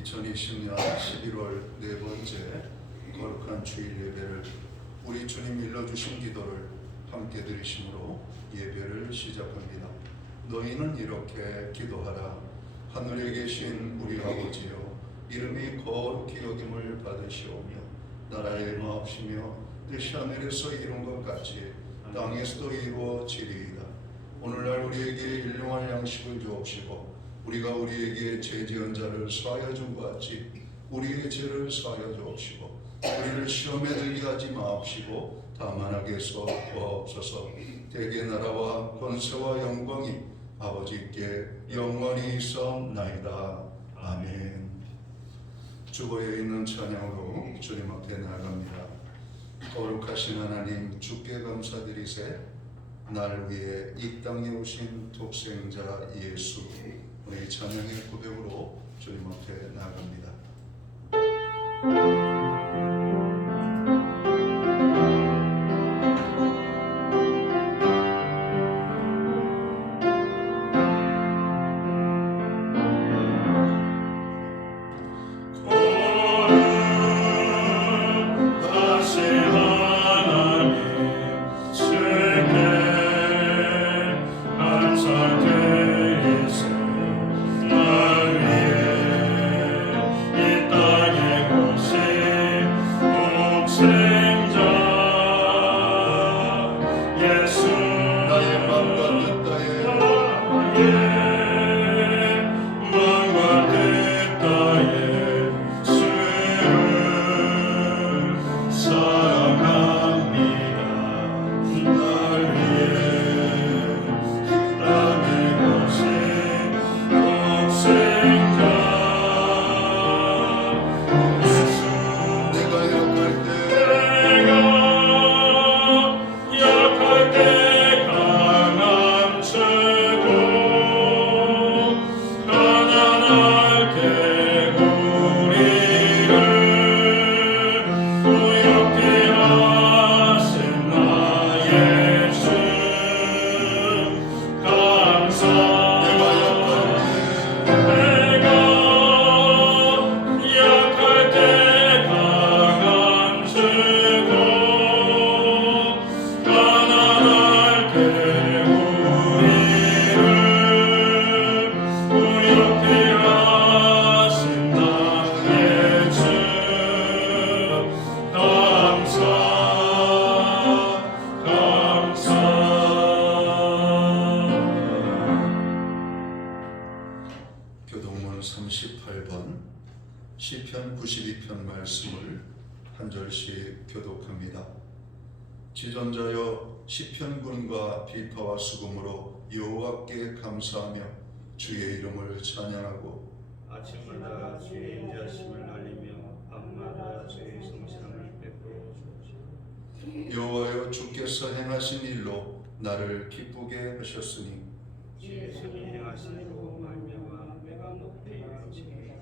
2020년 11월 네 번째 거룩한 주일 예배를 우리 주님 일러주신 기도를 함께 드리심으로 예배를 시작합니다. 너희는 이렇게 기도하라. 하늘에 계신 우리 아버지여, 이름이 거룩히 여김을 받으시오며 나라의 마옵시며 뜻이 하늘에서 이룬 것 같이 땅에서도 이루어지리이다. 오늘날 우리에게 일용할 양식을 주옵시고 우리가 우리에게 죄 지은 자를 사하여 준 것 같이 우리의 죄를 사하여 주옵시고 우리를 시험에 들게 하지 마옵시고 다만 악에서 구하옵소서. 대개 나라와 권세와 영광이 아버지께 영원히 있사옵나이다. 아멘. 주보에 있는 찬양으로 주님 앞에 나아갑니다. 거룩하신 하나님, 주께 감사드리세. 날 위해 이 땅에 오신 독생자 예수, 우리 찬양의 고백으로 주님 앞에 나아갑니다. 교동문 38번 시편 92편 말씀을 한 절씩 교독합니다. 지존자여, 시편군과 비파와 수금으로 여호와께 감사하며 주의 이름을 찬양하고 아침마다 주의 인자심을 알리며 밤마다 주의 성실함을 베풀어 주옵시고 여호와여, 주께서 행하신 일로 나를 기쁘게 하셨으니 주의 손이 행하신 일로 말미암아 내가 높이 외치리이다.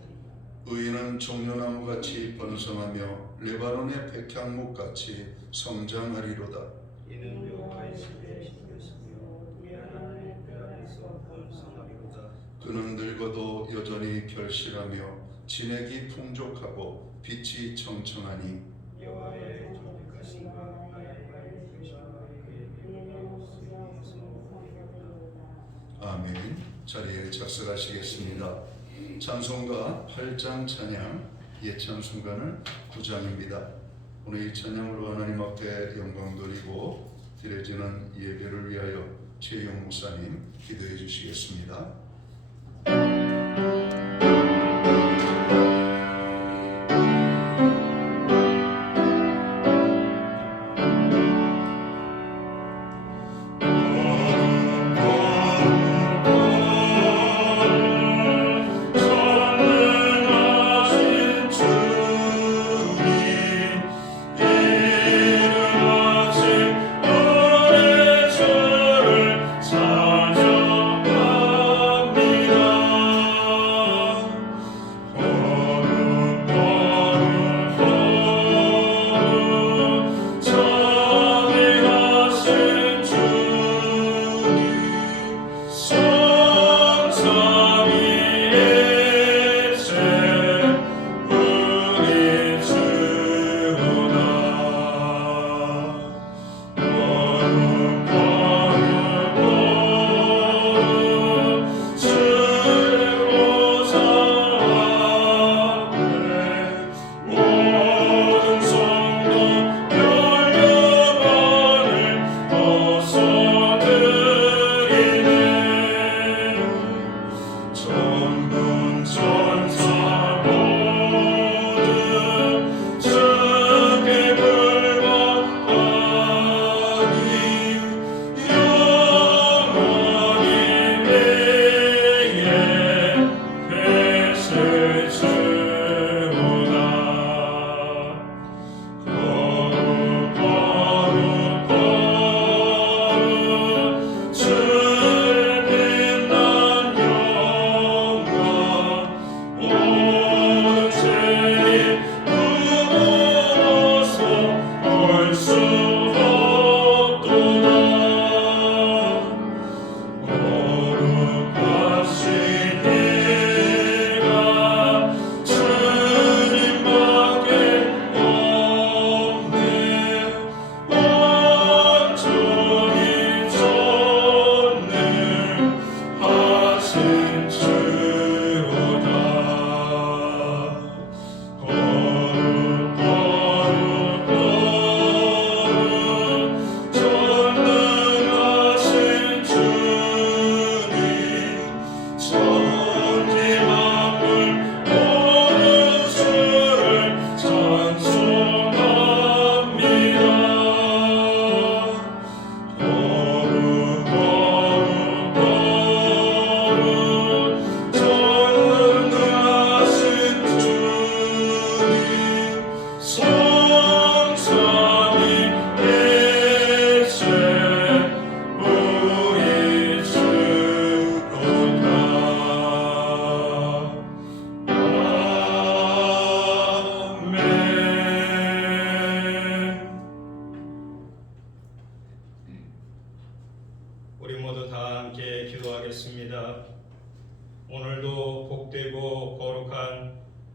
의인은 종려나무같이 번성하며 레바논의 백향목같이 성장하리로다. 이는 여호와의 집에 심겼으며 그의 하나님의 뜰 안에서 번성하리로다. 그는 늙어도 여전히 결실하며 진액이 풍족하고 빛이 청청하니 여호와의 정직하심과 나의 발의 표시가 그에게 없으리로다. 아멘. 자리에 착석하시겠습니다. 찬송가 8장 찬양 예찬송가는 9장입니다. 오늘 이 찬양으로 하나님 앞에 영광 돌리고 드려지는 예배를 위하여 최영 목사님 기도해 주시겠습니다. 찬양합니다.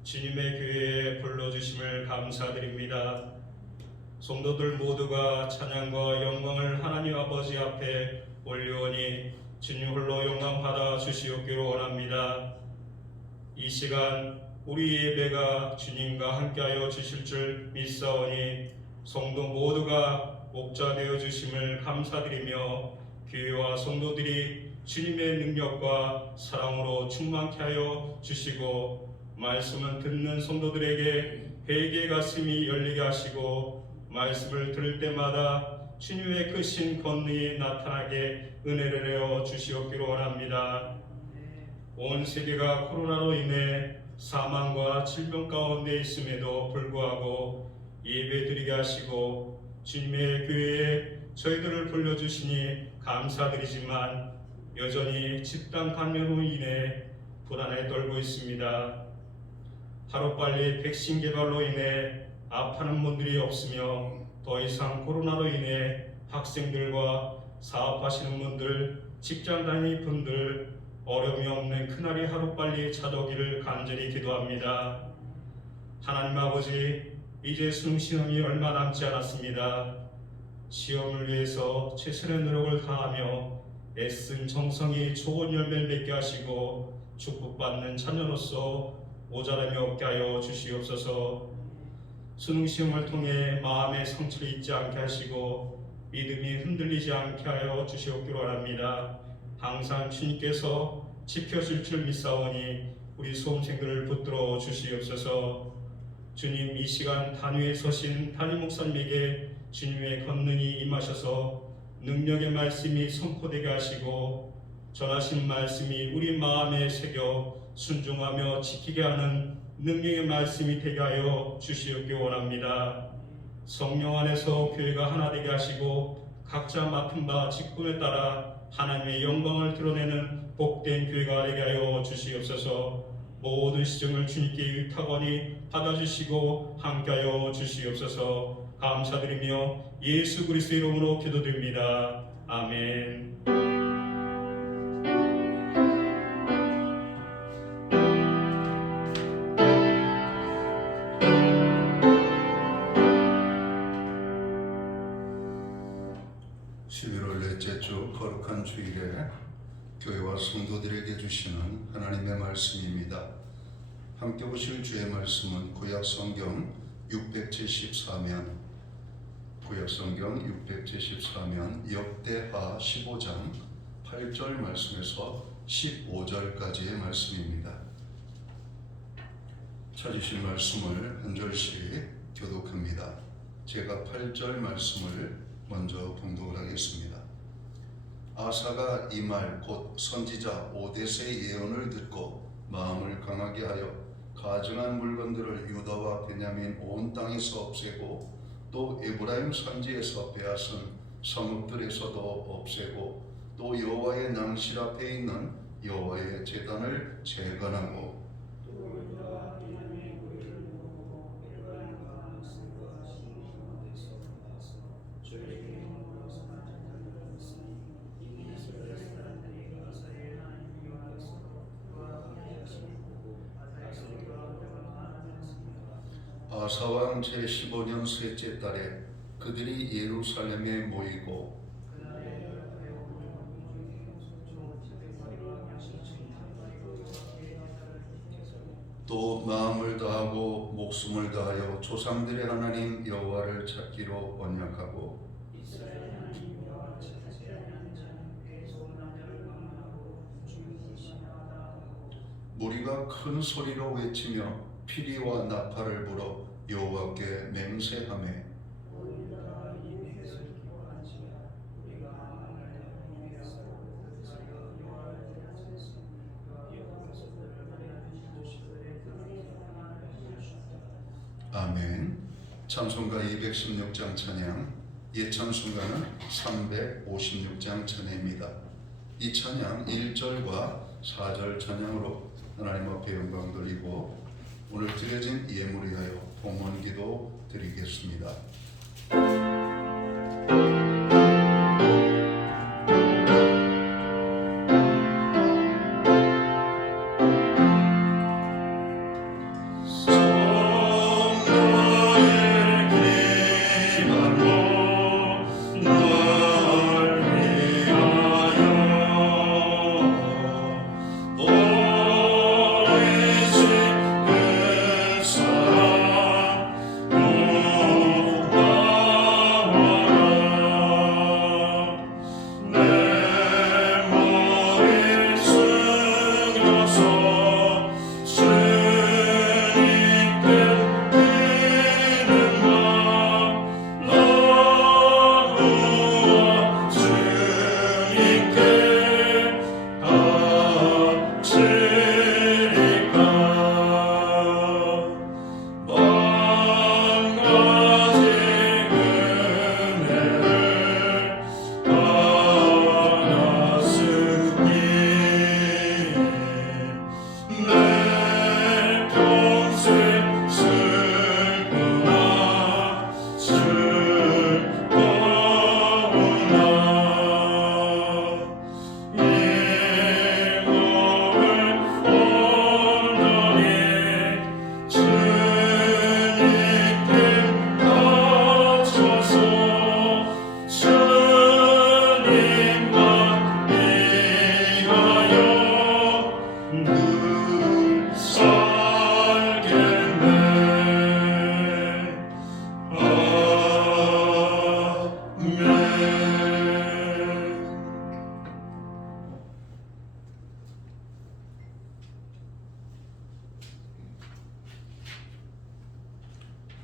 주님의 교회에 불러주심을 감사드립니다. 성도들 모두가 찬양과 영광을 하나님 아버지 앞에 올려오니 주님 홀로 영광 받아 주시옵기를 원합니다. 이 시간 우리 예배가 주님과 함께하여 주실 줄 믿사오니 성도 모두가 목자되어 주심을 감사드리며 교회와 성도들이 주님의 능력과 사랑으로 충만케 하여 주시고 말씀을 듣는 성도들에게 회개의 가슴이 열리게 하시고 말씀을 들을 때마다 주님의 크신 권능이 나타나게 은혜를 내어 주시옵기를 원합니다. 온 세계가 코로나로 인해 사망과 질병 가운데 있음에도 불구하고 예배드리게 하시고 주님의 교회에 저희들을 불러주시니 감사드리지만 여전히 집단 감염으로 인해 불안에 떨고 있습니다. 하루빨리 백신 개발로 인해 아파하는 분들이 없으며 더 이상 코로나로 인해 학생들과 사업하시는 분들, 직장 다니는 분들 어려움이 없는 그날이 하루빨리 찾아오기를 간절히 기도합니다. 하나님 아버지, 이제 수능시험이 얼마 남지 않았습니다. 시험을 위해서 최선의 노력을 다하며 애쓴 정성이 좋은 열매를 맺게 하시고 축복받는 자녀로서 모자람이 없게 하여 주시옵소서. 수능시험을 통해 마음의 상처를 잊지 않게 하시고 믿음이 흔들리지 않게 하여 주시옵기로 원합니다. 항상 주님께서 지켜줄 줄 믿사오니 우리 수험생들을 붙들어 주시옵소서. 주님, 이 시간 단위에 서신 담임 목사님에게 주님의 권능이 임하셔서 능력의 말씀이 선포되게 하시고 전하신 말씀이 우리 마음에 새겨 순종하며 지키게 하는 능력의 말씀이 되게 하여 주시옵기 원합니다. 성령 안에서 교회가 하나 되게 하시고 각자 맡은 바 직분에 따라 하나님의 영광을 드러내는 복된 교회가 되게 하여 주시옵소서. 모든 시정을 주님께 위탁하니 받아주시고 함께하여 주시옵소서. 감사드리며 예수 그리스도 이름으로 기도드립니다. 아멘. 11월 넷째 주 거룩한 주일에 교회와 성도들에게 주시는 하나님의 말씀입니다. 함께 보실 주의 말씀은 구약성경 674면 역대하 15장 8절 말씀에서 15절까지의 말씀입니다. 찾으실 말씀을 한 절씩 교독합니다. 제가 8절 말씀을 먼저 봉독을 하겠습니다. 아사가 이 말 곧 선지자 오뎃의 예언을 듣고 마음을 강하게 하여 가증한 물건들을 유다와 베냐민 온 땅에서 없애고 또 에브라임 산지에서 빼앗은 성읍들에서도 없애고 또 여호와의 낭실 앞에 있는 여호와의 제단을 재건하고 아사왕 제15년 셋째 달에 그들이 예루살렘에 모이고 또 마음을 다하고 목숨을 다하여 조상들의 하나님 여호와를 찾기로 언약하고 무리가 큰 소리로 외치며 피리와 나팔을 불어 여호와께 맹세하매 아멘. 찬송가 216장 찬양, 예찬송가는 356장 찬양입니다. 이 찬양 1절과 4절 찬양으로 하나님 앞에 영광 돌리고 오늘 드려진 예물을 위하여 봉헌기도 드리겠습니다.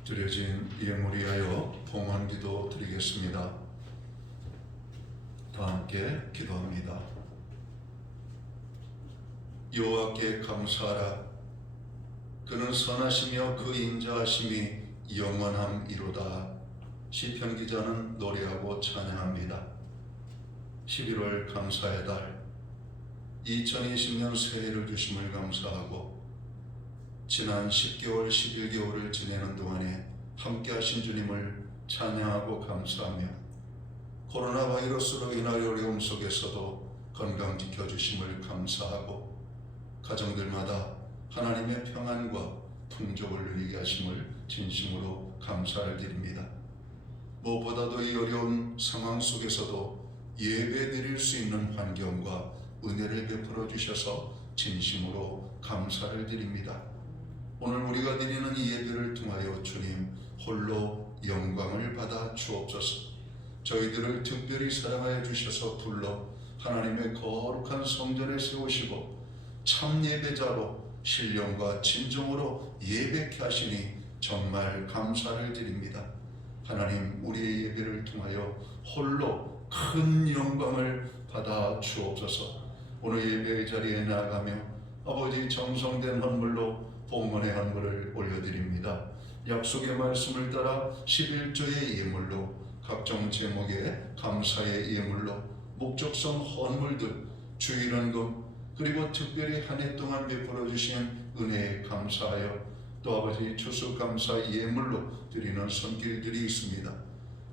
드려진 예물 위하여 봉헌기도 드리겠습니다. 다 함께 기도합니다. 여호와께 감사하라. 그는 선하시며 그 인자하심이 영원함이로다. 시편 기자는 노래하고 찬양합니다. 11월 감사의 달 2020년 새해를 주심을 감사하고 지난 10개월, 11개월을 지내는 동안에 함께 하신 주님을 찬양하고 감사하며 코로나 바이러스로 인한 어려움 속에서도 건강 지켜주심을 감사하고 가정들마다 하나님의 평안과 풍족을 누리게 하심을 진심으로 감사를 드립니다. 무엇보다도 이 어려운 상황 속에서도 예배 드릴 수 있는 환경과 은혜를 베풀어 주셔서 진심으로 감사를 드립니다. 오늘 우리가 드리는 이 예배를 통하여 주님 홀로 영광을 받아 주옵소서. 저희들을 특별히 사랑하여 주셔서 불러 하나님의 거룩한 성전에 세우시고 참 예배자로 신령과 진정으로 예배케 하시니 정말 감사를 드립니다. 하나님, 우리의 예배를 통하여 홀로 큰 영광을 받아 주옵소서. 오늘 예배의 자리에 나아가며 아버지 정성된 헌물로 봉헌의 헌물을 올려드립니다. 약속의 말씀을 따라 11조의 예물로 각종 제목의 감사의 예물로 목적성 헌물들 주일헌금 그리고 특별히 한 해 동안 베풀어 주신 은혜에 감사하여 또 아버지 추수감사 예물로 드리는 손길들이 있습니다.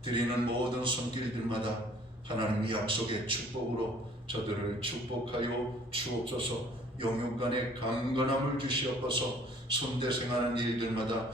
드리는 모든 손길들마다 하나님의 약속의 축복으로 저들을 축복하여 주옵소서. 영육간에 강건함을 주시옵소서. 손대생하는 일들마다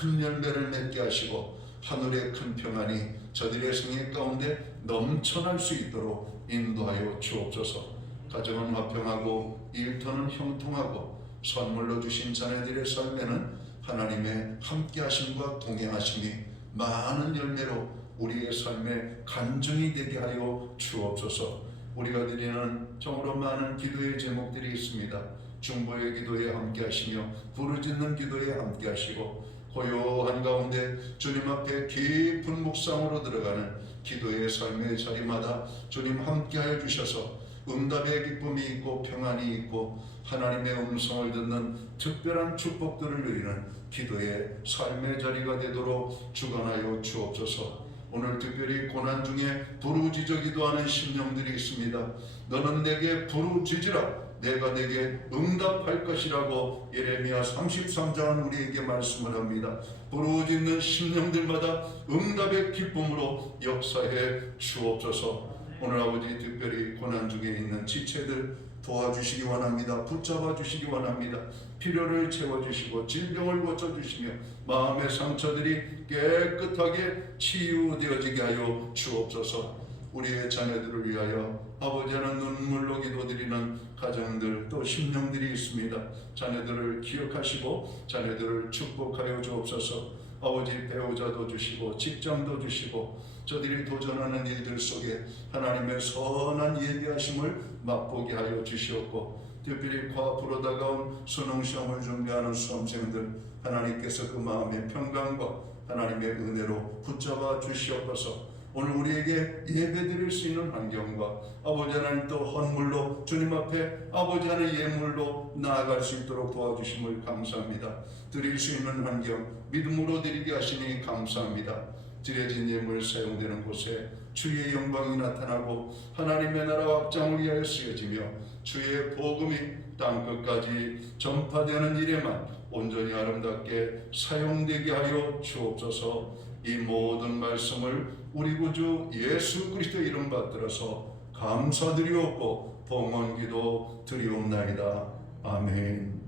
큰 열매를 맺게 하시고 하늘의 큰 평안이 저들의 생애 가운데 넘쳐날 수 있도록 인도하여 주옵소서. 가정은 화평하고 일터는 형통하고 선물로 주신 자녀들의 삶에는 하나님의 함께하심과 동행하심이 많은 열매로 우리의 삶의 간증이 되게 하여 주옵소서. 우리가 드리는 정으로 많은 기도의 제목들이 있습니다. 중보의 기도에 함께하시며 부르짖는 기도에 함께하시고 고요한 가운데 주님 앞에 깊은 묵상으로 들어가는 기도의 삶의 자리마다 주님 함께하여 주셔서 응답의 기쁨이 있고 평안이 있고 하나님의 음성을 듣는 특별한 축복들을 누리는 기도의 삶의 자리가 되도록 주관하여 주옵소서. 오늘 특별히 고난 중에 부르짖어 기도하는 심령들이 있습니다. 너는 내게 부르짖으라 내가 내게 응답할 것이라고 예레미야 33장은 우리에게 말씀을 합니다. 부르짖는 심령들마다 응답의 기쁨으로 역사해 주옵소서. 오늘 아버지 특별히 고난 중에 있는 지체들 도와주시기 원합니다. 붙잡아 주시기 원합니다. 필요를 채워주시고 질병을 고쳐주시며 마음의 상처들이 깨끗하게 치유되어지게 하여 주옵소서. 우리의 자녀들을 위하여 아버지는 눈물로 기도드리는 가정들 또 심령들이 있습니다. 자녀들을 기억하시고 자녀들을 축복하여 주옵소서. 아버지 배우자도 주시고 직장도 주시고 저들이 도전하는 일들 속에 하나님의 선한 예비하심을 맛보게 하여 주시옵고 특별히 코앞으로 다가온 수능시험을 준비하는 수험생들 하나님께서 그 마음의 평강과 하나님의 은혜로 붙잡아 주시옵소서. 오늘 우리에게 예배드릴 수 있는 환경과 아버지 하나님 또 헌물로 주님 앞에 아버지 하나님 예물로 나아갈 수 있도록 도와주심을 감사합니다. 드릴 수 있는 환경 믿음으로 드리게 하시니 감사합니다. 드려진 예물 사용되는 곳에 주의 영광이 나타나고 하나님의 나라 확장을 위하여 쓰여지며 주의 복음이 땅끝까지 전파되는 일에만 온전히 아름답게 사용되게 하여 주옵소서. 이 모든 말씀을 우리 구주 예수 그리스도의 이름 받들어서 감사드리옵고 봉헌기도 드리옵나이다. 아멘.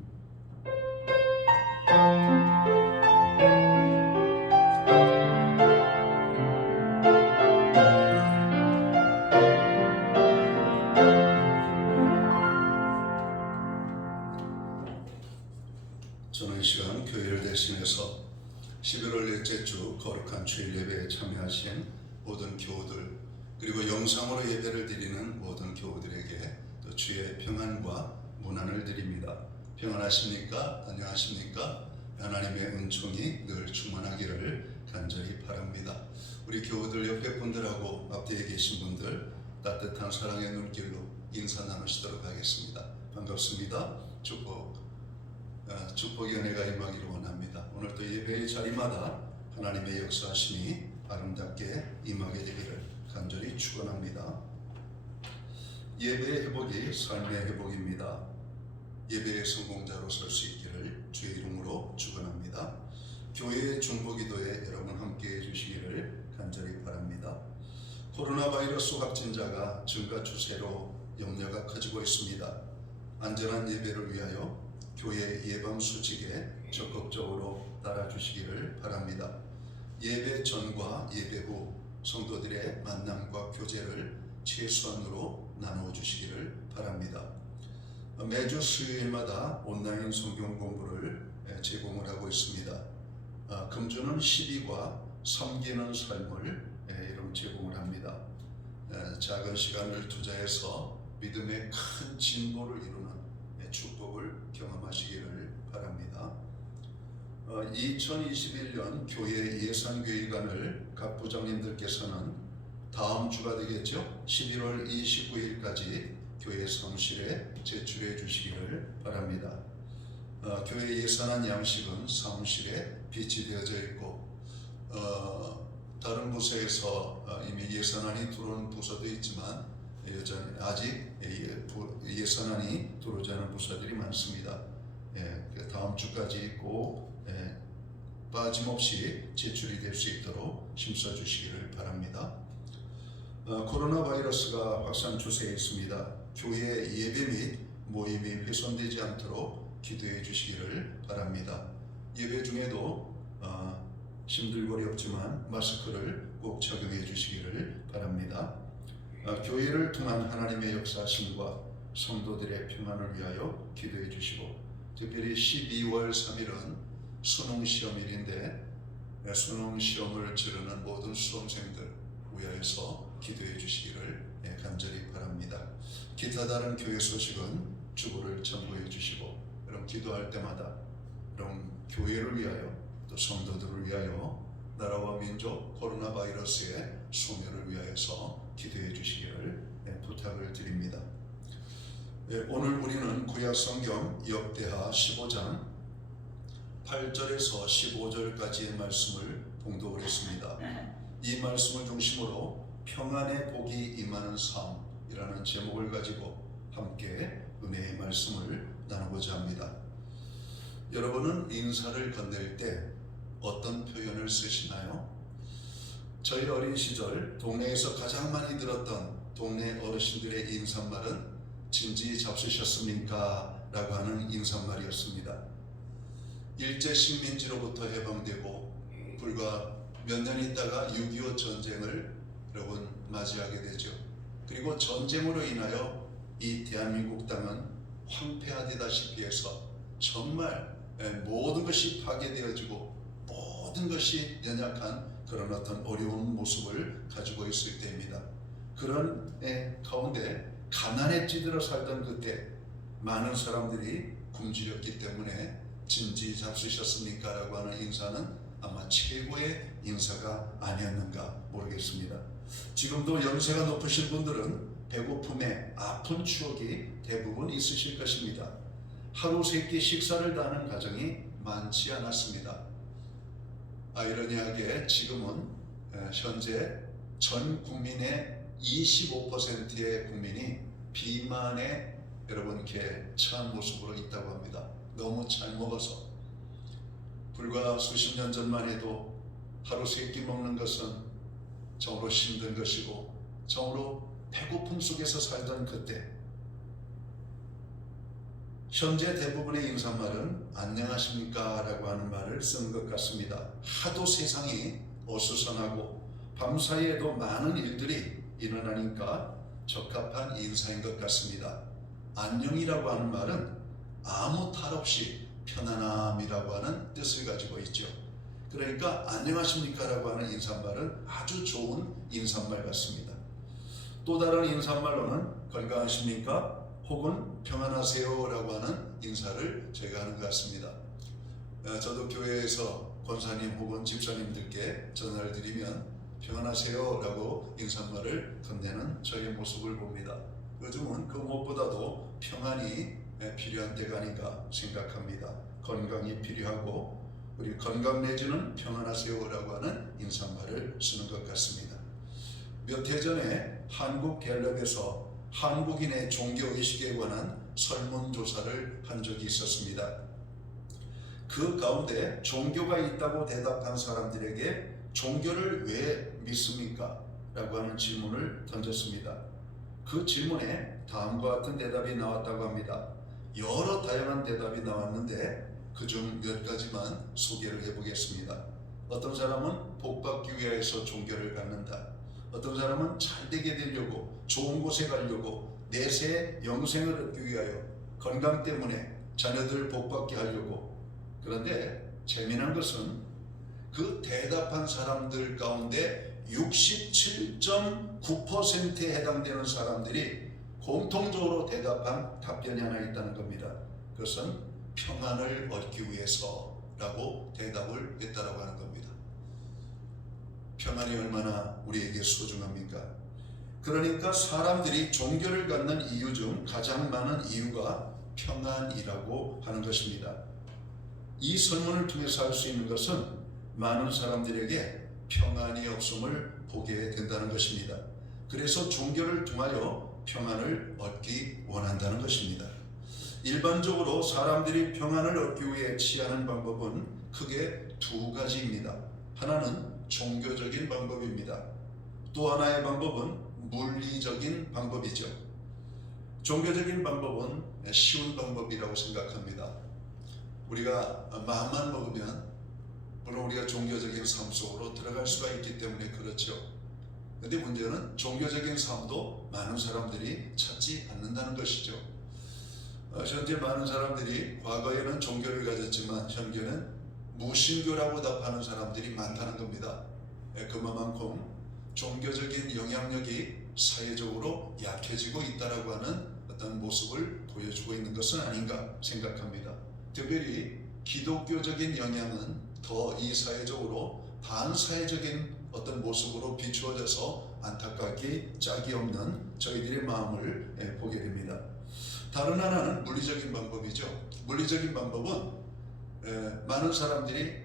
저는 이 시간 교회를 대신해서 11월 넷째 주 거룩한 주일 예배에 참여하신 모든 교우들 그리고 영상으로 예배를 드리는 모든 교우들에게 또 주의 평안과 문안을 드립니다. 평안하십니까? 안녕하십니까? 하나님의 은총이 늘 충만하기를 간절히 바랍니다. 우리 교우들 옆에 분들하고 앞뒤에 계신 분들 따뜻한 사랑의 눈길로 인사 나누시도록 하겠습니다. 반갑습니다. 축복의 은혜가 임하기를 원합니다. 오늘 또 예배의 자리마다 하나님의 역사하심이 아름답게 임하게 되기를 간절히 축원합니다. 예배의 회복이 삶의 회복입니다. 예배의 성공자로 설 수 있기를 주의 이름으로 축원합니다. 교회의 중보기도에 여러분 함께해 주시기를 간절히 바랍니다. 코로나 바이러스 확진자가 증가 추세로 염려가 커지고 있습니다. 안전한 예배를 위하여 교회 예방수칙에 적극적으로 따라주시기를 바랍니다. 예배 전과 예배 후 성도들의 만남과 교제를 최소한으로 나누어 주시기를 바랍니다. 매주 수요일마다 온라인 성경 공부를 제공을 하고 있습니다. 금주는 12과 섬기는 삶을 이런 제공을 합니다. 작은 시간을 투자해서 믿음의 큰 진보를 이루는 축복을 경험하시기를 바랍니다. 2021년 교회 예산교회관을 각 부장님들께서는 다음 주가 되겠죠. 11월 29일까지 교회 사무실에 제출해 주시기를 바랍니다. 교회 예산안 양식은 사무실에 비치되어져 있고 다른 부서에서 이미 예산안이 들어온 부서도 있지만 여전히 아직 예산안이 들어오지 않은 부서들이 많습니다. 다음 주까지 꼭 빠짐없이 제출이 될 수 있도록 힘써 주시기를 바랍니다. 코로나 바이러스가 확산 추세에 있습니다. 교회 예배 및 모임이 훼손되지 않도록 기도해 주시기를 바랍니다. 예배 중에도 힘들거리 없지만 마스크를 꼭 착용해 주시기를 바랍니다. 교회를 통한 하나님의 역사심과 성도들의 평안을 위하여 기도해 주시고, 특별히 12월 3일은 수능시험일인데 수능시험을 치르는 모든 수험생들 위하여서 기도해 주시기를 간절히 바랍니다. 기타 다른 교회 소식은 주보를 첨부해 주시고, 그럼 기도할 때마다 그럼 교회를 위하여 또 성도들을 위하여 나라와 민족 코로나 바이러스의 소멸을 위하여서 기도해 주시기를 부탁을 드립니다. 오늘 우리는 구약 성경 역대하 15장 8절에서 15절까지의 말씀을 봉독을 했습니다. 이 말씀을 중심으로 평안의 복이 임하는 삶이라는 제목을 가지고 함께 은혜의 말씀을 나누고자 합니다. 여러분은 인사를 건넬 때 어떤 표현을 쓰시나요? 저희 어린 시절 동네에서 가장 많이 들었던 동네 어르신들의 인사말은 진지 잡수셨습니까? 라고 하는 인사말이었습니다. 일제 식민지로부터 해방되고 불과 몇 년 있다가 6.25 전쟁을 여러분 맞이하게 되죠. 그리고 전쟁으로 인하여 이 대한민국 땅은 황폐화되다시피 해서 정말 모든 것이 파괴되어지고 모든 것이 연약한 그런 어떤 어려운 모습을 가지고 있을 때입니다. 그런 가운데 가난에 찌들어 살던 그때 많은 사람들이 굶주렸기 때문에 진지 잡수셨습니까? 라고 하는 인사는 아마 최고의 인사가 아니었는가 모르겠습니다. 지금도 연세가 높으신 분들은 배고픔에 아픈 추억이 대부분 있으실 것입니다. 하루 세 끼 식사를 다 하는 가정이 많지 않았습니다. 아이러니하게 지금은 현재 전 국민의 25%의 국민이 비만에 여러분 이렇게 처한 모습으로 있다고 합니다. 너무 잘 먹어서. 불과 수십 년 전만 해도 하루 세 끼 먹는 것은 정으로 힘든 것이고 정으로 배고픔 속에서 살던 그때, 현재 대부분의 인사말은 안녕하십니까? 라고 하는 말을 쓰는 것 같습니다. 하도 세상이 어수선하고 밤사이에도 많은 일들이 일어나니까 적합한 인사인 것 같습니다. 안녕이라고 하는 말은 아무 탈 없이 편안함이라고 하는 뜻을 가지고 있죠. 그러니까 안녕하십니까? 라고 하는 인사말은 아주 좋은 인사말 같습니다. 또 다른 인사말로는 건강하십니까? 혹은 평안하세요 라고 하는 인사를 제가 하는 것 같습니다. 저도 교회에서 권사님 혹은 집사님들께 전화를 드리면 평안하세요 라고 인사말을 건네는 저의 모습을 봅니다. 요즘은 그 무엇보다도 평안이 필요한 때가 아닌가 생각합니다. 건강이 필요하고 우리 건강 내지는 평안하세요 라고 하는 인사말을 쓰는 것 같습니다. 몇 해 전에 한국갤럽에서 한국인의 종교의식에 관한 설문조사를 한 적이 있었습니다. 그 가운데 종교가 있다고 대답한 사람들에게 종교를 왜 믿습니까? 라고 하는 질문을 던졌습니다. 그 질문에 다음과 같은 대답이 나왔다고 합니다. 여러 다양한 대답이 나왔는데 그중 몇 가지만 소개를 해보겠습니다. 어떤 사람은 복받기 위해서 종교를 갖는다. 어떤 사람은 잘되게 되려고, 좋은 곳에 가려고, 내세 영생을 얻기 위하여, 건강 때문에 자녀들 복받게 하려고. 그런데 재미난 것은 그 대답한 사람들 가운데 67.9%에 해당되는 사람들이 공통적으로 대답한 답변이 하나 있다는 겁니다. 그것은 평안을 얻기 위해서라고 대답을 했다라고 하는 겁니다. 평안이 얼마나 우리에게 소중합니까? 그러니까 사람들이 종교를 갖는 이유 중 가장 많은 이유가 평안이라고 하는 것입니다. 이 설문을 통해서 알 수 있는 것은 많은 사람들에게 평안이 없음을 보게 된다는 것입니다. 그래서 종교를 통하여 평안을 얻기 원한다는 것입니다. 일반적으로 사람들이 평안을 얻기 위해 취하는 방법은 크게 두 가지입니다. 하나는 종교적인 방법입니다. 또 하나의 방법은 물리적인 방법이죠. 종교적인 방법은 쉬운 방법이라고 생각합니다. 우리가 마음만 먹으면 물론 우리가 종교적인 삶 속으로 들어갈 수가 있기 때문에 그렇죠. 그런데 문제는 종교적인 삶도 많은 사람들이 찾지 않는다는 것이죠. 현재 많은 사람들이 과거에는 종교를 가졌지만 현재는 무신교라고 답하는 사람들이 많다는 겁니다. 그만큼 종교적인 영향력이 사회적으로 약해지고 있다라고 하는 어떤 모습을 보여주고 있는 것은 아닌가 생각합니다. 특별히 기독교적인 영향은 더 이 사회적으로 반사회적인 어떤 모습으로 비추어져서 안타깝게 짝이 없는 저희들의 마음을 보게 됩니다. 다른 하나는 물리적인 방법이죠. 물리적인 방법은 많은 사람들이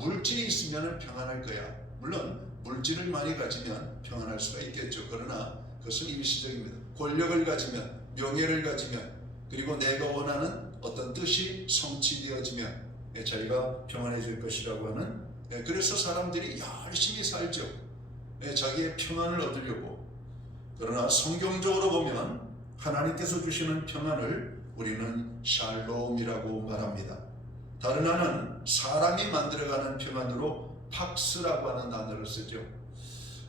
물질이 있으면 평안할 거야. 물론 물질을 많이 가지면 평안할 수가 있겠죠. 그러나 그것은 일시적입니다. 권력을 가지면, 명예를 가지면, 그리고 내가 원하는 어떤 뜻이 성취되어지면 자기가 평안해질 것이라고 하는, 그래서 사람들이 열심히 살죠. 자기의 평안을 얻으려고. 그러나 성경적으로 보면 하나님께서 주시는 평안을 우리는 샬롬이라고 말합니다. 다른 하나는 사람이 만들어가는 평안으로 팍스라고 하는 단어를 쓰죠.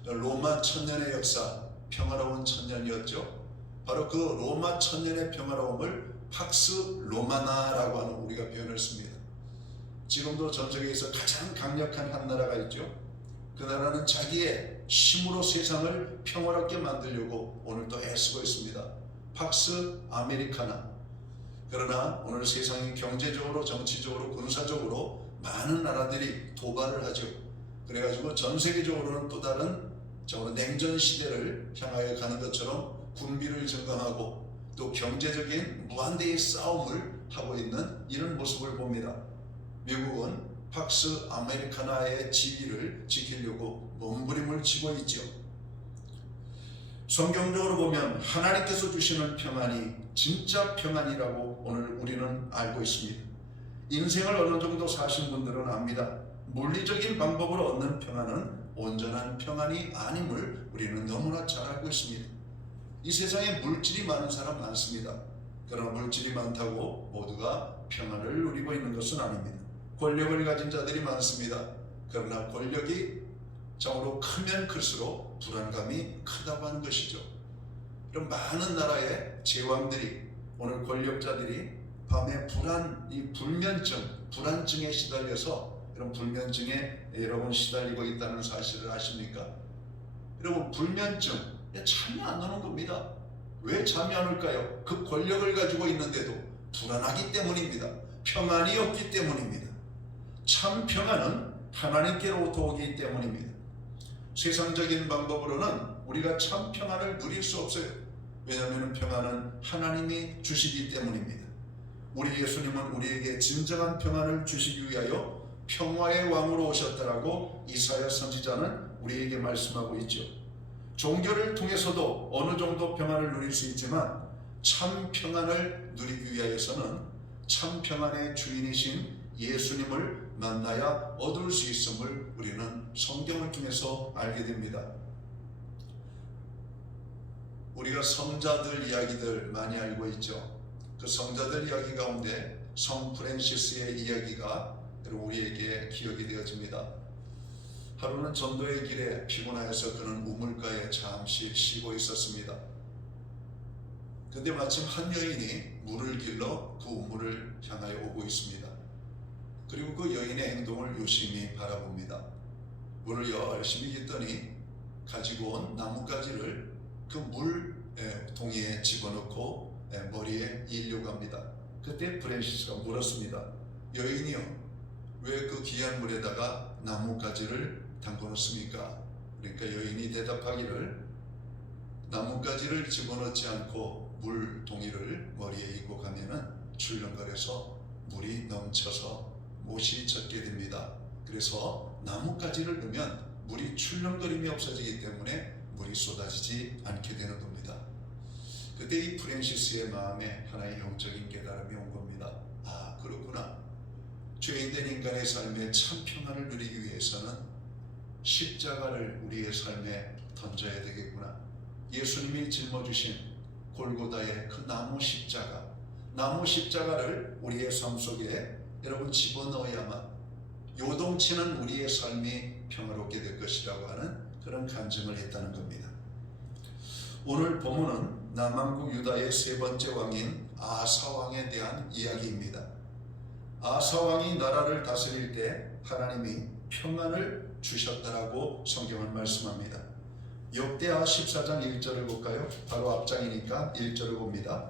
로마 천년의 역사, 평화로운 천년이었죠. 바로 그 로마 천년의 평화로움을 팍스 로마나라고 하는 우리가 표현을 씁니다. 지금도 전 세계에서 가장 강력한 한 나라가 있죠. 그 나라는 자기의 힘으로 세상을 평화롭게 만들려고 오늘도 애쓰고 있습니다. 팍스 아메리카나. 그러나 오늘 세상이 경제적으로, 정치적으로, 군사적으로 많은 나라들이 도발을 하죠. 그래가지고 전 세계적으로는 또 다른 냉전 시대를 향하여 가는 것처럼 군비를 증강하고 또 경제적인 무한대의 싸움을 하고 있는 이런 모습을 봅니다. 미국은 팍스 아메리카나의 지위를 지키려고 몸부림을 치고 있죠. 성경적으로 보면 하나님께서 주시는 평안이 진짜 평안이라고 오늘 우리는 알고 있습니다. 인생을 어느 정도 사신 분들은 압니다. 물리적인 방법으로 얻는 평안은 온전한 평안이 아님을 우리는 너무나 잘 알고 있습니다. 이 세상에 물질이 많은 사람 많습니다. 그러나 물질이 많다고 모두가 평안을 누리고 있는 것은 아닙니다. 권력을 가진 자들이 많습니다. 그러나 권력이 정으로 크면 클수록 불안감이 크다고 하는 것이죠. 이런 많은 나라의 제왕들이, 오늘 권력자들이 밤에 불면증에 시달려서 이런 불면증에 여러분 시달리고 있다는 사실을 아십니까? 여러분 불면증 잠이 안 오는 겁니다. 왜 잠이 안 올까요? 그 권력을 가지고 있는데도 불안하기 때문입니다. 평안이 없기 때문입니다. 참 평안은 하나님께로부터 오기 때문입니다. 세상적인 방법으로는 우리가 참 평안을 누릴 수 없어요. 왜냐하면 평안은 하나님이 주시기 때문입니다. 우리 예수님은 우리에게 진정한 평안을 주시기 위하여 평화의 왕으로 오셨다라고 이사야 선지자는 우리에게 말씀하고 있죠. 종교를 통해서도 어느 정도 평안을 누릴 수 있지만 참 평안을 누리기 위하여서는 참 평안의 주인이신 예수님을 만나야 얻을 수 있음을 우리는 성경을 통해서 알게 됩니다. 우리가 성자들 이야기들 많이 알고 있죠. 그 성자들 이야기 가운데 성 프란시스의 이야기가 우리에게 기억이 되어집니다. 하루는 전도의 길에 피곤하여서 그는 우물가에 잠시 쉬고 있었습니다. 근데 마침 한 여인이 물을 길러 그 우물을 향하여 오고 있습니다. 그리고 그 여인의 행동을 유심히 바라봅니다. 물을 열심히 깃더니 가지고 온 나뭇가지를 그 물 동이에 집어넣고 머리에 일려고 합니다. 그때 프란시스가 물었습니다. 여인이요, 왜 그 귀한 물에다가 나뭇가지를 담궈놓습니까? 그러니까 여인이 대답하기를, 나뭇가지를 집어넣지 않고 물 동이를 머리에 입고 가면은 출렁거려서 물이 넘쳐서 못이 젖게 됩니다. 그래서 나뭇가지를 넣으면 물이 출렁거림이 없어지기 때문에 물이 쏟아지지 않게 되는 겁니다. 그때 이 프란시스의 마음에 하나의 영적인 깨달음이 온 겁니다. 아, 그렇구나. 죄인된 인간의 삶에 참 평안을 누리기 위해서는 십자가를 우리의 삶에 던져야 되겠구나. 예수님이 짊어지신 골고다의 그 나무 십자가를 우리의 삶 속에 여러분 집어넣어야만 요동치는 우리의 삶이 평화롭게 될 것이라고 하는 그런 간증을 했다는 겁니다. 오늘 본문은 남왕국 유다의 세 번째 왕인 아사 왕에 대한 이야기입니다. 아사 왕이 나라를 다스릴 때 하나님이 평안을 주셨다라고 성경은 말씀합니다. 역대하 14장 1절을 볼까요? 바로 앞장이니까 1절을 봅니다.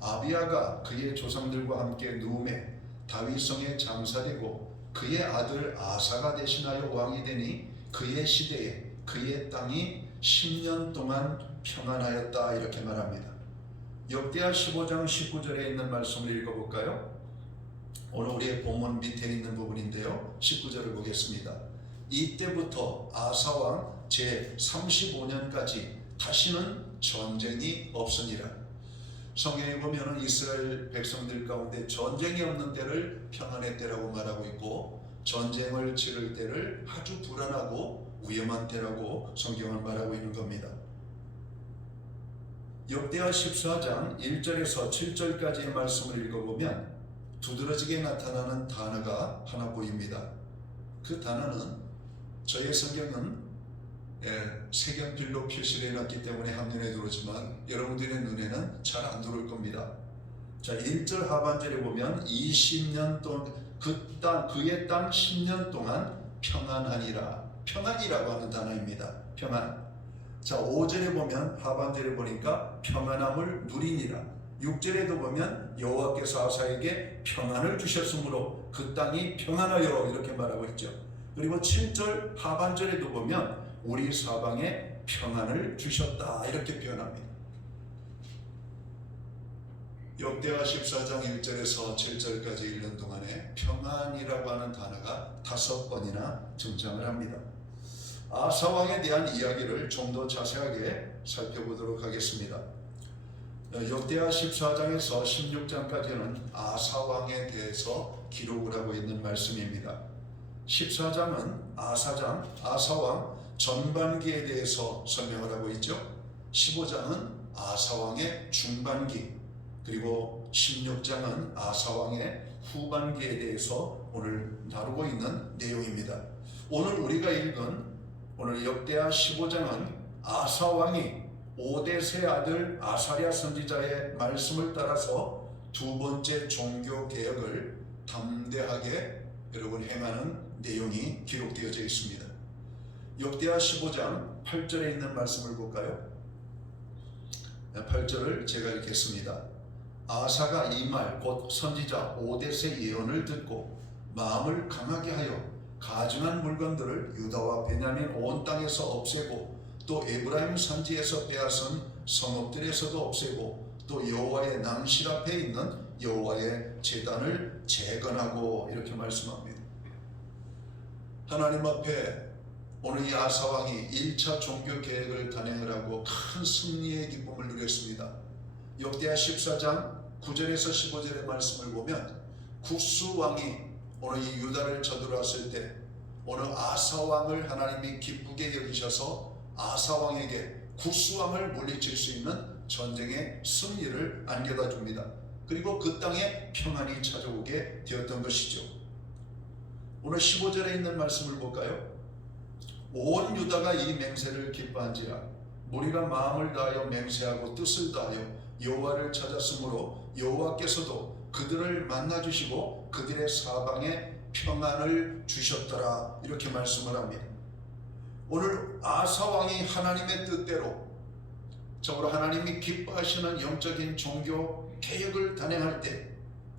아비야가 그의 조상들과 함께 누움에 다윗성에 장사되고 그의 아들 아사가 대신하여 왕이 되니 그의 시대에 그의 땅이 10년 동안 평안하였다, 이렇게 말합니다. 역대하 15장 19절에 있는 말씀을 읽어볼까요? 오늘 우리의 본문 밑에 있는 부분인데요, 19절을 보겠습니다. 이때부터 아사왕 제35년까지 다시는 전쟁이 없으니라. 성경에 보면 이스라엘 백성들 가운데 전쟁이 없는 때를 평안의 때라고 말하고 있고, 전쟁을 치를 때를 아주 불안하고 위험한 때라고 성경은 말하고 있는 겁니다. 역대하 14장 1절에서 7절까지의 말씀을 읽어보면 두드러지게 나타나는 단어가 하나 보입니다. 그 단어는 저의 성경은 색연필로 표시를 해놨기 때문에 한눈에 들어오지만 여러분들의 눈에는 잘 안 들어올 겁니다. 자, 1절 하반절에 보면 20년 동안 그의 땅 10년 동안 평안하니라. 평안이라고 하는 단어입니다. 평안. 자, 5절에 보면 하반절에 보니까 평안함을 누리니라. 6절에도 보면 여호와께서 아사에게 평안을 주셨으므로 그 땅이 평안하여, 이렇게 말하고 있죠. 그리고 7절 하반절에도 보면 우리 사방에 평안을 주셨다, 이렇게 표현합니다. 역대하 14장 1절에서 7절까지 읽는 동안에 평안이라고 하는 단어가 5번이나 등장을 합니다. 아사왕에 대한 이야기를 좀 더 자세하게 살펴보도록 하겠습니다. 역대하 14장에서 16장까지는 아사왕에 대해서 기록을 하고 있는 말씀입니다. 14장은 아사왕 전반기에 대해서 설명을 하고 있죠. 15장은 아사왕의 중반기, 그리고 16장은 아사왕의 후반기에 대해서 오늘 다루고 있는 내용입니다. 오늘 우리가 읽은 오늘 역대하 15장은 아사왕이 오뎃의 아들 아사랴 선지자의 말씀을 따라서 두 번째 종교 개혁을 담대하게 여러분 행하는 내용이 기록되어져 있습니다. 역대하 15장 8절에 있는 말씀을 볼까요? 8절을 제가 읽겠습니다. 아사가 이 말 곧 선지자 오뎃의 예언을 듣고 마음을 강하게 하여 가증한 물건들을 유다와 베냐민 온 땅에서 없애고 또 에브라임 산지에서 빼앗은 성읍들에서도 없애고 또 여호와의 낭실 앞에 있는 여호와의 제단을 재건하고 이렇게 말씀합니다. 하나님 앞에 오늘 이 아사 왕이 1차 종교 계획을 단행을 하고 큰 승리의 기쁨을 누렸습니다. 역대하 14장 9절에서 15절의 말씀을 보면 구스 왕이 오늘 이 유다를 쳐들어왔을 때 오늘 아사 왕을 하나님이 기쁘게 여기셔서 아사 왕에게 구스 왕을 물리칠 수 있는 전쟁의 승리를 안겨다 줍니다. 그리고 그 땅에 평안이 찾아오게 되었던 것이죠. 오늘 15절에 있는 말씀을 볼까요? 온 유다가 이 맹세를 기뻐한지라 무리가 마음을 다하여 맹세하고 뜻을 다하여 여호와를 찾았으므로 여호와께서도 그들을 만나주시고 그들의 사방에 평안을 주셨더라 이렇게 말씀을 합니다. 오늘 아사 왕이 하나님의 뜻대로 적으로 하나님이 기뻐하시는 영적인 종교 개혁을 단행할 때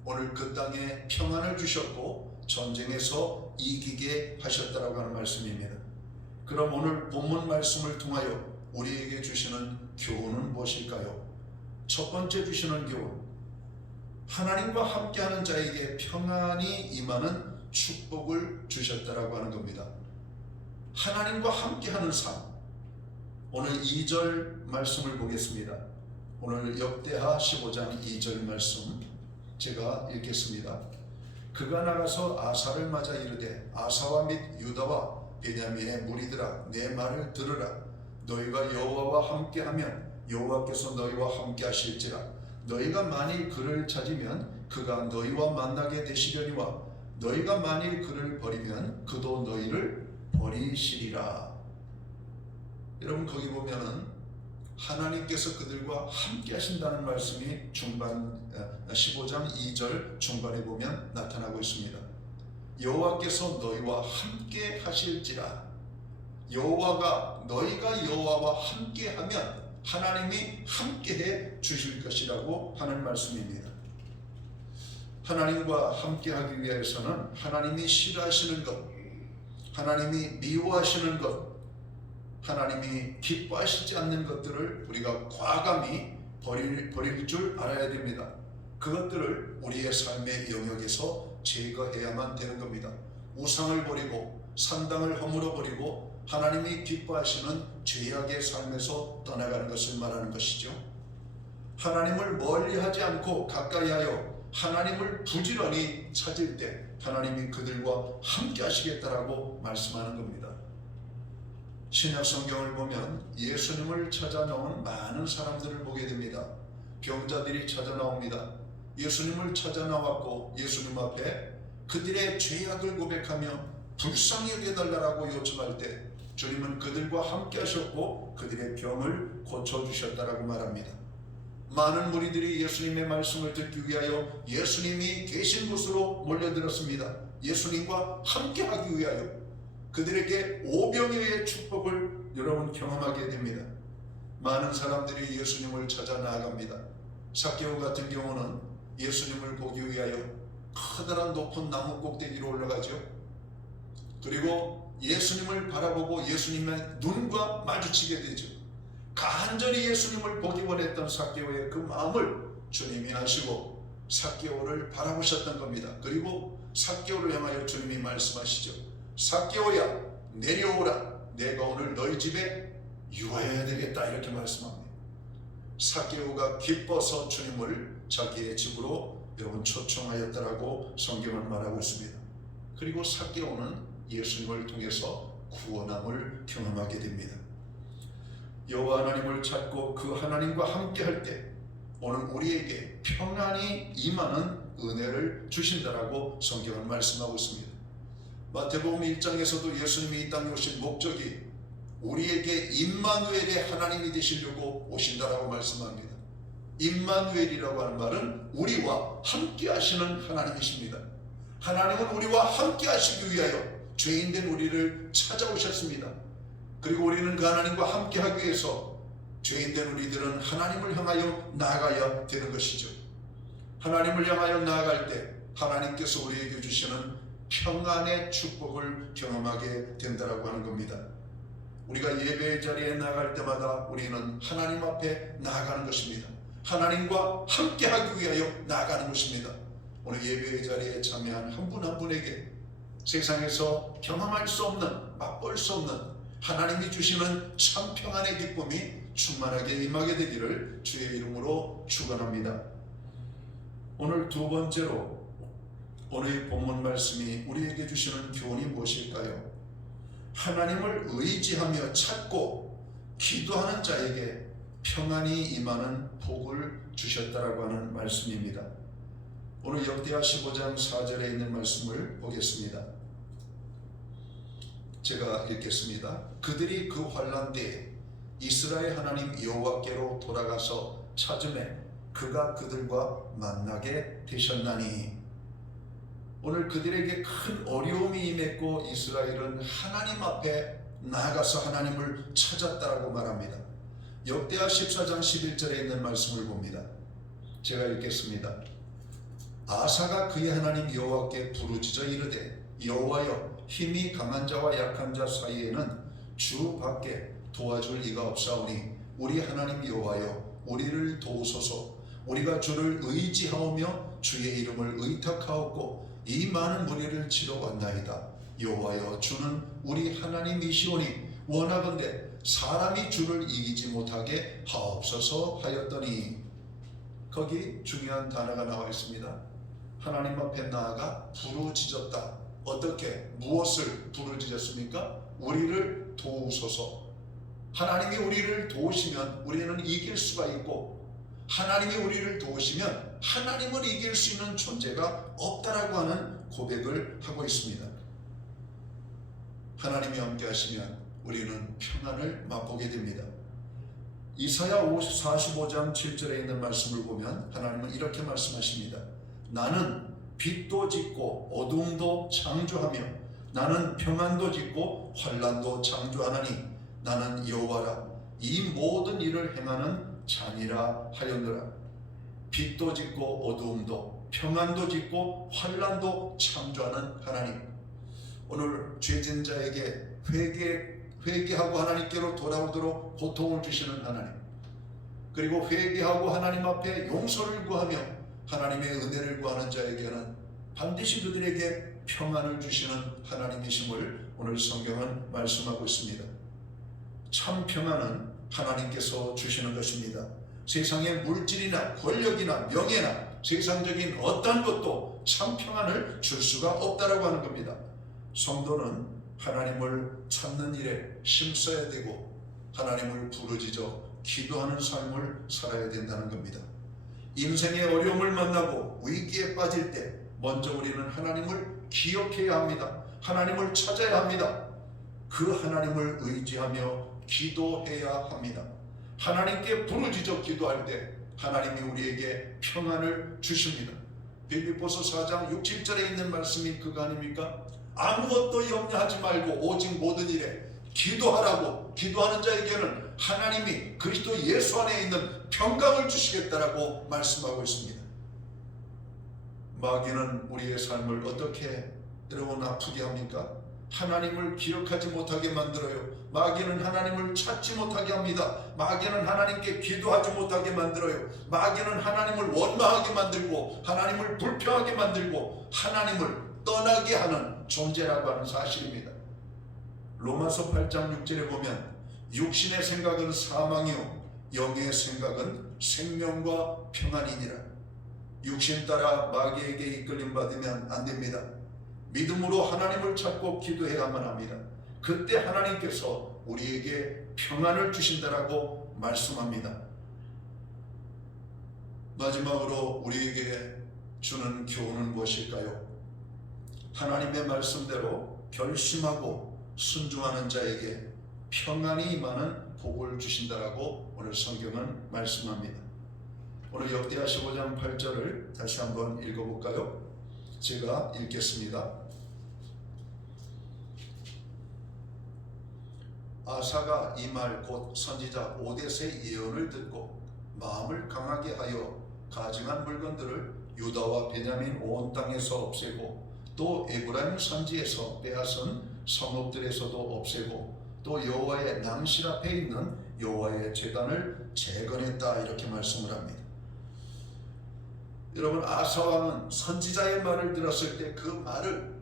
오늘 그 땅에 평안을 주셨고 전쟁에서 이기게 하셨다라고 하는 말씀입니다. 그럼 오늘 본문 말씀을 통하여 우리에게 주시는 교훈은 무엇일까요? 첫 번째 주시는 교훈, 하나님과 함께하는 자에게 평안이 임하는 축복을 주셨다라고 하는 겁니다. 하나님과 함께하는 삶. 오늘 2절 말씀을 보겠습니다. 오늘 역대하 15장 2절 말씀 제가 읽겠습니다. 그가 나가서 아사를 맞아 이르되 아사와 및 유다와 베냐민의 무리들아 내 말을 들으라. 너희가 여호와와 함께하면 여호와께서 너희와 함께하실지라. 너희가 만일 그를 찾으면 그가 너희와 만나게 되시려니와 너희가 만일 그를 버리면 그도 너희를 버리시리라. 여러분 거기 보면은 하나님께서 그들과 함께 하신다는 말씀이 중반 15장 2절 중반에 보면 나타나고 있습니다. 여호와께서 너희와 함께 하실지라. 너희가 여호와와 함께 하면 하나님이 함께해 주실 것이라고 하는 말씀입니다. 하나님과 함께하기 위해서는 하나님이 싫어하시는 것, 하나님이 미워하시는 것, 하나님이 기뻐하시지 않는 것들을 우리가 과감히 버릴 줄 알아야 됩니다. 그것들을 우리의 삶의 영역에서 제거해야만 되는 겁니다. 우상을 버리고 산당을 허물어 버리고 하나님이 기뻐하시는 죄악의 삶에서 떠나가는 것을 말하는 것이죠. 하나님을 멀리하지 않고 가까이하여 하나님을 부지런히 찾을 때 하나님이 그들과 함께 하시겠다라고 말씀하는 겁니다. 신약 성경을 보면 예수님을 찾아 나온 많은 사람들을 보게 됩니다. 병자들이 찾아 나옵니다. 예수님을 찾아 나왔고 예수님 앞에 그들의 죄악을 고백하며 불쌍히 여겨달라고 요청할 때 주님은 그들과 함께 하셨고 그들의 병을 고쳐주셨다라고 말합니다. 많은 무리들이 예수님의 말씀을 듣기 위하여 예수님이 계신 곳으로 몰려들었습니다. 예수님과 함께 하기 위하여 그들에게 오병이어의 축복을 여러분 경험하게 됩니다. 많은 사람들이 예수님을 찾아 나아갑니다. 삭개오 같은 경우는 예수님을 보기 위하여 커다란 높은 나무 꼭대기로 올라가죠. 그리고 예수님을 바라보고 예수님의 눈과 마주치게 되죠. 간절히 예수님을 보기 원했던 삭개오의 그 마음을 주님이 아시고 삭개오를 바라보셨던 겁니다. 그리고 삭개오를 향하여 주님이 말씀하시죠. 삭개오야 내려오라. 내가 오늘 너희 집에 유하여야 되겠다. 이렇게 말씀합니다. 삭개오가 기뻐서 주님을 자기의 집으로 여러분 초청하였다라고 성경은 말하고 있습니다. 그리고 삭개오는 예수님을 통해서 구원함을 경험하게 됩니다. 여호와 하나님을 찾고 그 하나님과 함께할 때 오늘 우리에게 평안이 임하는 은혜를 주신다라고 성경은 말씀하고 있습니다. 마태복음 1장에서도 예수님이 이 땅에 오신 목적이 우리에게 임마누엘의 하나님이 되시려고 오신다라고 말씀합니다. 임마누엘이라고 하는 말은 우리와 함께 하시는 하나님이십니다. 하나님은 우리와 함께 하시기 위하여 죄인된 우리를 찾아오셨습니다. 그리고 우리는 그 하나님과 함께 하기 위해서 죄인된 우리들은 하나님을 향하여 나아가야 되는 것이죠. 하나님을 향하여 나아갈 때 하나님께서 우리에게 주시는 평안의 축복을 경험하게 된다라고 하는 겁니다. 우리가 예배의 자리에 나갈 때마다 우리는 하나님 앞에 나아가는 것입니다. 하나님과 함께하기 위하여 나아가는 것입니다. 오늘 예배의 자리에 참여한 한 분 한 분에게 세상에서 경험할 수 없는, 맛볼 수 없는 하나님이 주시는 참 평안의 기쁨이 충만하게 임하게 되기를 주의 이름으로 축원합니다. 오늘 두 번째로 오늘 본문 말씀이 우리에게 주시는 교훈이 무엇일까요? 하나님을 의지하며 찾고 기도하는 자에게 평안이 임하는 복을 주셨다라고 하는 말씀입니다. 오늘 역대하 15장 4절에 있는 말씀을 보겠습니다. 제가 읽겠습니다. 그들이 그 환난 때에 이스라엘 하나님 여호와께로 돌아가서 찾음에 그가 그들과 만나게 되셨나니. 오늘 그들에게 큰 어려움이 임했고 이스라엘은 하나님 앞에 나아가서 하나님을 찾았다라고 말합니다. 역대하 14장 11절에 있는 말씀을 봅니다. 제가 읽겠습니다. 아사가 그의 하나님 여호와께 부르짖어 이르되 여호와여, 힘이 강한 자와 약한 자 사이에는 주 밖에 도와줄 이가 없사오니 우리 하나님 여호와여, 우리를 도우소서. 우리가 주를 의지하오며 주의 이름을 의탁하옵고 이 많은 무리를 치러 왔나이다. 여호와여, 주는 우리 하나님이시오니 원하건대 사람이 주를 이기지 못하게 하옵소서 하였더니. 거기 중요한 단어가 나와 있습니다. 하나님 앞에 나아가 부르짖었다. 어떻게? 무엇을 부르짖었습니까? 우리를 도우소서. 하나님이 우리를 도우시면 우리는 이길 수가 있고, 하나님이 우리를 도우시면 하나님을 이길 수 있는 존재가 없다라고 하는 고백을 하고 있습니다. 하나님이 함께 하시면 우리는 평안을 맛보게 됩니다. 이사야 45장 7절에 있는 말씀을 보면 하나님은 이렇게 말씀하십니다. 나는 빛도 짓고 어두움도 창조하며 나는 평안도 짓고 환난도 창조하나니 나는 여호와라. 이 모든 일을 행하는 자니라 하였노라. 빛도 짓고 어두움도, 평안도 짓고 환난도 창조하는 하나님. 오늘 죄진 자에게 회개하고 하나님께로 돌아오도록 고통을 주시는 하나님, 그리고 회개하고 하나님 앞에 용서를 구하며 하나님의 은혜를 구하는 자에게는 반드시 그들에게 평안을 주시는 하나님이심을 오늘 성경은 말씀하고 있습니다. 참 평안은 하나님께서 주시는 것입니다. 세상의 물질이나 권력이나 명예나 세상적인 어떤 것도 참 평안을 줄 수가 없다라고 하는 겁니다. 성도는 하나님을 찾는 일에 힘써야 되고 하나님을 부르짖어 기도하는 삶을 살아야 된다는 겁니다. 인생의 어려움을 만나고 위기에 빠질 때 먼저 우리는 하나님을 기억해야 합니다. 하나님을 찾아야 합니다. 그 하나님을 의지하며 기도해야 합니다. 하나님께 부르짖어 기도할 때 하나님이 우리에게 평안을 주십니다. 빌립보서 4장 6, 7절에 있는 말씀이 그거 아닙니까? 아무것도 염려하지 말고 오직 모든 일에 기도하라고. 기도하는 자에게는 하나님이 그리스도 예수 안에 있는 평강을 주시겠다라고 말씀하고 있습니다. 마귀는 우리의 삶을 어떻게 때로는 아프게 합니까? 하나님을 기억하지 못하게 만들어요. 마귀는 하나님을 찾지 못하게 합니다. 마귀는 하나님께 기도하지 못하게 만들어요. 마귀는 하나님을 원망하게 만들고 하나님을 불평하게 만들고 하나님을 떠나게 하는 존재라고 하는 사실입니다. 로마서 8장 6절에 보면 육신의 생각은 사망이요 영의 생각은 생명과 평안이니라. 육신 따라 마귀에게 이끌림 받으면 안 됩니다. 믿음으로 하나님을 찾고 기도해야만 합니다. 그때 하나님께서 우리에게 평안을 주신다라고 말씀합니다. 마지막으로 우리에게 주는 교훈은 무엇일까요? 하나님의 말씀대로 결심하고 순종하는 자에게 평안이 임하는 복을 주신다라고 오늘 성경은 말씀합니다. 오늘 역대하 15장 8절을 다시 한번 읽어볼까요? 제가 읽겠습니다. 아사가 이 말 곧 선지자 오뎃의 예언을 듣고 마음을 강하게 하여 가증한 물건들을 유다와 베냐민 온 땅에서 없애고 또 에브라임 산지에서 빼앗은 성읍들에서도 없애고 또 여호와의 낭실 앞에 있는 여호와의 제단을 재건했다 이렇게 말씀을 합니다. 여러분, 아사왕은 선지자의 말을 들었을 때 그 말을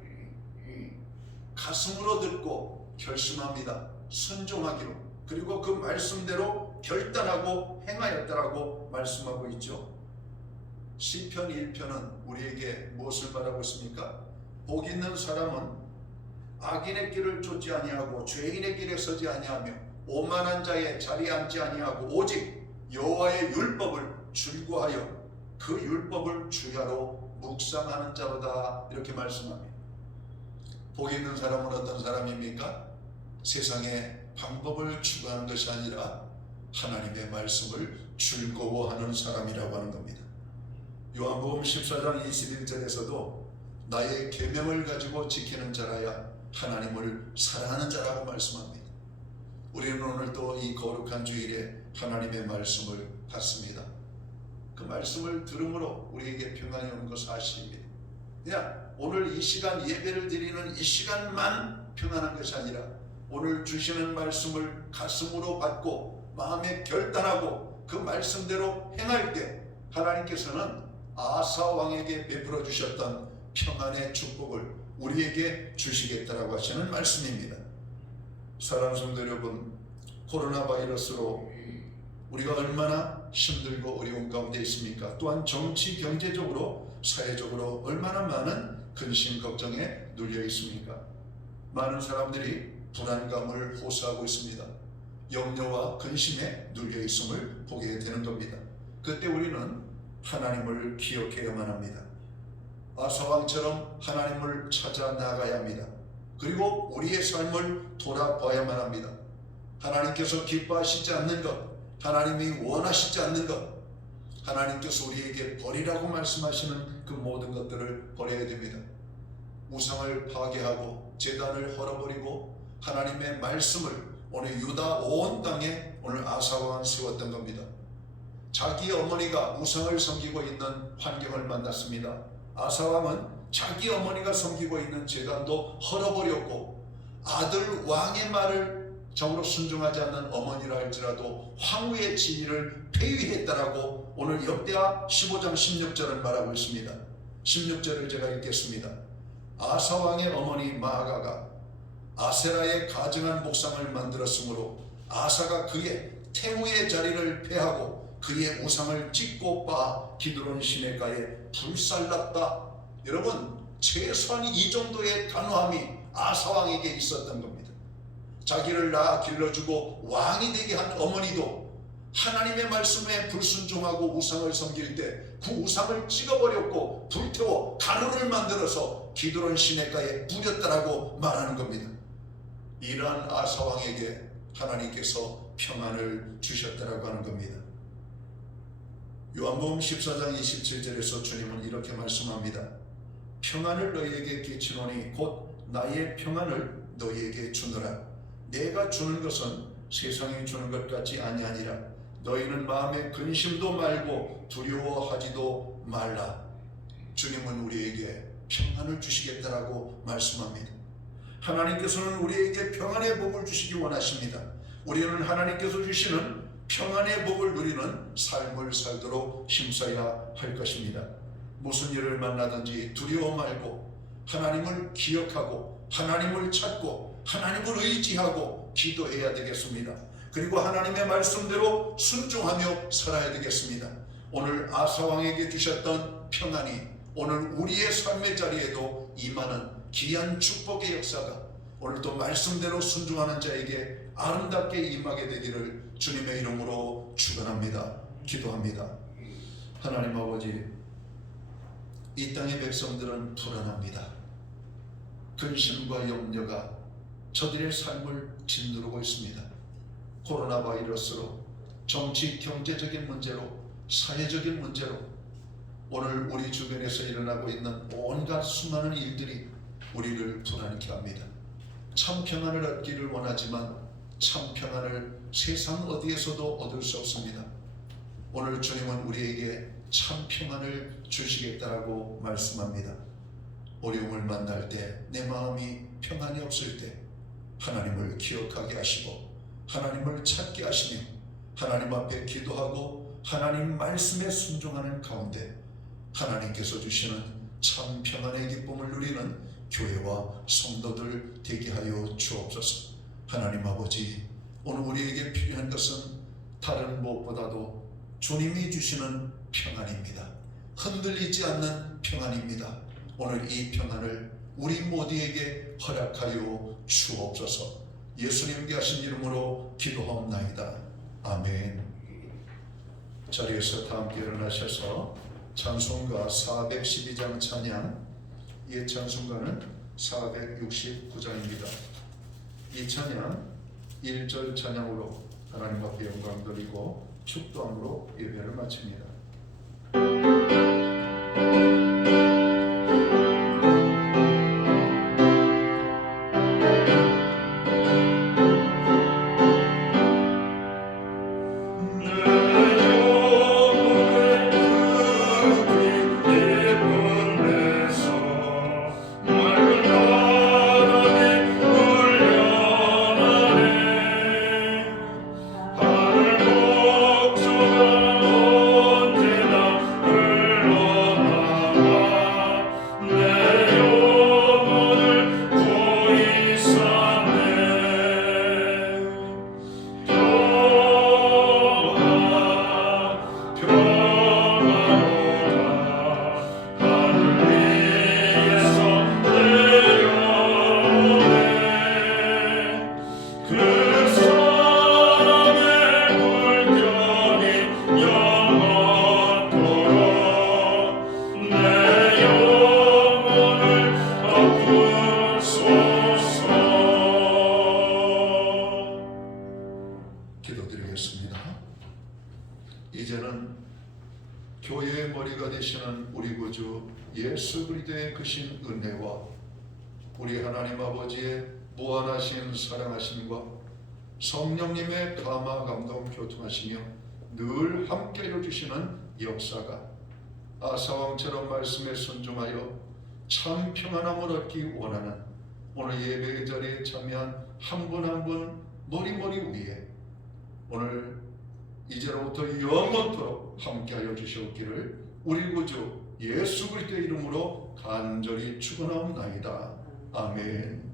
가슴으로 듣고 결심합니다. 순종하기로. 그리고 그 말씀대로 결단하고 행하였다라고 말씀하고 있죠. 시편 1편은 우리에게 무엇을 말하고 있습니까? 복 있는 사람은 악인의 길을 쫓지 아니하고 죄인의 길에 서지 아니하며 오만한 자의 자리에 앉지 아니하고 오직 여호와의 율법을 줄구하여 그 율법을 주야로 묵상하는 자로다 이렇게 말씀합니다. 복 있는 사람은 어떤 사람입니까? 세상의 방법을 추구하는 것이 아니라 하나님의 말씀을 즐거워하는 사람이라고 하는 겁니다. 요한복음 14장 21절에서도 나의 계명을 가지고 지키는 자라야 하나님을 사랑하는 자라고 말씀합니다. 우리는 오늘 또 이 거룩한 주일에 하나님의 말씀을 받습니다. 그 말씀을 들음으로 우리에게 평안이 오는 것 사실입니다. 그냥 오늘 이 시간 예배를 드리는 이 시간만 평안한 것이 아니라 오늘 주시는 말씀을 가슴으로 받고 마음에 결단하고 그 말씀대로 행할 때 하나님께서는 아사 왕에게 베풀어 주셨던 평안의 축복을 우리에게 주시겠다라고 하시는 말씀입니다. 사랑하는 성도 여러분, 코로나 바이러스로 우리가 얼마나 힘들고 어려운 가운데 있습니까? 또한 정치, 경제적으로, 사회적으로 얼마나 많은 근심, 걱정에 눌려 있습니까? 많은 사람들이 불안감을 호소하고 있습니다. 염려와 근심에 눌려 있음을 보게 되는 겁니다. 그때 우리는 하나님을 기억해야만 합니다. 아사왕처럼 하나님을 찾아 나가야 합니다. 그리고 우리의 삶을 돌아봐야만 합니다. 하나님께서 기뻐하시지 않는 것, 하나님이 원하시지 않는 것, 하나님께서 우리에게 버리라고 말씀하시는 그 모든 것들을 버려야 됩니다. 우상을 파괴하고 제단을 헐어버리고 하나님의 말씀을 오늘 유다 온 땅에 오늘 아사왕은 세웠던 겁니다. 자기 어머니가 우상을 섬기고 있는 환경을 만났습니다. 아사왕은 자기 어머니가 섬기고 있는 제단도 헐어버렸고 아들 왕의 말을 정으로 순종하지 않는 어머니라 할지라도 황후의 지위를 폐위했다라고 오늘 역대하 15장 16절을 말하고 있습니다. 16절을 제가 읽겠습니다. 아사왕의 어머니 마아가가 아세라의 가증한 목상을 만들었으므로 아사가 그의 태후의 자리를 폐하고 그의 우상을 찢고 빻아 기드론 시내가에 불살랐다. 여러분, 최소한 이 정도의 단호함이 아사왕에게 있었던 겁니다. 자기를 낳아 길러주고 왕이 되게 한 어머니도 하나님의 말씀에 불순종하고 우상을 섬길 때 그 우상을 찍어버렸고 불태워 가루를 만들어서 기드론 시내가에 뿌렸다라고 말하는 겁니다. 이러한 아사왕에게 하나님께서 평안을 주셨다라고 하는 겁니다. 요한복음 14장 27절에서 주님은 이렇게 말씀합니다. 평안을 너희에게 끼치노니 곧 나의 평안을 너희에게 주노라. 내가 주는 것은 세상이 주는 것 같지 아니하니라. 너희는 마음에 근심도 말고 두려워하지도 말라. 주님은 우리에게 평안을 주시겠다라고 말씀합니다. 하나님께서는 우리에게 평안의 복을 주시기 원하십니다. 우리는 하나님께서 주시는 평안의 복을 누리는 삶을 살도록 힘써야 할 것입니다. 무슨 일을 만나든지 두려워 말고 하나님을 기억하고 하나님을 찾고 하나님을 의지하고 기도해야 되겠습니다. 그리고 하나님의 말씀대로 순종하며 살아야 되겠습니다. 오늘 아사왕에게 주셨던 평안이 오늘 우리의 삶의 자리에도 임하는 귀한 축복의 역사가 오늘도 말씀대로 순종하는 자에게 아름답게 임하게 되기를 주님의 이름으로 축원합니다. 기도합니다. 하나님 아버지, 이 땅의 백성들은 불안합니다. 근심과 염려가 저들의 삶을 짓누르고 있습니다. 코로나 바이러스로, 정치, 경제적인 문제로, 사회적인 문제로 오늘 우리 주변에서 일어나고 있는 온갖 수많은 일들이 우리를 불안케 합니다. 참 평안을 얻기를 원하지만 참 평안을 세상 어디에서도 얻을 수 없습니다. 오늘 주님은 우리에게 참 평안을 주시겠다라고 말씀합니다. 어려움을 만날 때, 내 마음이 평안이 없을 때 하나님을 기억하게 하시고 하나님을 찾게 하시며 하나님 앞에 기도하고 하나님 말씀에 순종하는 가운데 하나님께서 주시는 참 평안의 기쁨을 누리는 교회와 성도들 되게 하여 주옵소서. 하나님 아버지, 오늘 우리에게 필요한 것은 다른 무엇보다도 주님이 주시는 평안입니다. 흔들리지 않는 평안입니다. 오늘 이 평안을 우리 모두에게 허락하여 주옵소서. 예수님께 하신 이름으로 기도하옵나이다. 아멘. 자리에서 다 함께 일어나셔서 찬송가 412장 찬양, 이 찬송가는 469장입니다. 이 찬양 1절 찬양으로 하나님 앞에 영광 드리고 축도함으로 예배를 마칩니다. 기도드리겠습니다. 이제는 교회의 머리가 되시는 우리 구주 예수 그리스도의 크신 은혜와 우리 하나님 아버지의 무한하신 사랑하심과 성령님의 감화 감동 교통하시며 늘 함께해 주시는 역사가 아사왕처럼 말씀에 순종하여 참 평안함을 얻기 원하는 오늘 예배의 자리에 참여한 한 분 한 분 머리머리 위에 오늘 이제로부터 영원토록 함께하여 주시옵기를 우리 구주 예수 그리스도의 이름으로 간절히 축원하옵나이다. 아멘.